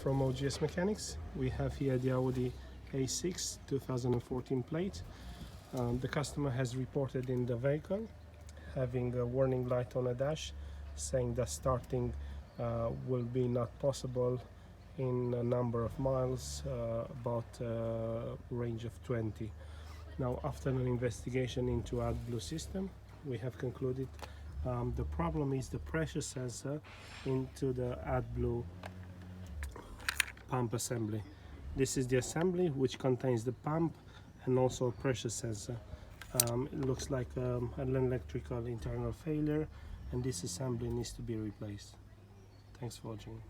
from Ogs Mechanics. We have here the Audi A6 2014 plate. The customer has reported in the vehicle having a warning light on a dash saying that starting will be not possible in a number of miles, about a range of 20. Now, after an investigation into Adblue system, we have concluded the problem is the pressure sensor into the Adblue pump assembly. This is the assembly which contains the pump and also a pressure sensor. It looks like an electrical internal failure, and this assembly needs to be replaced. Thanks for watching.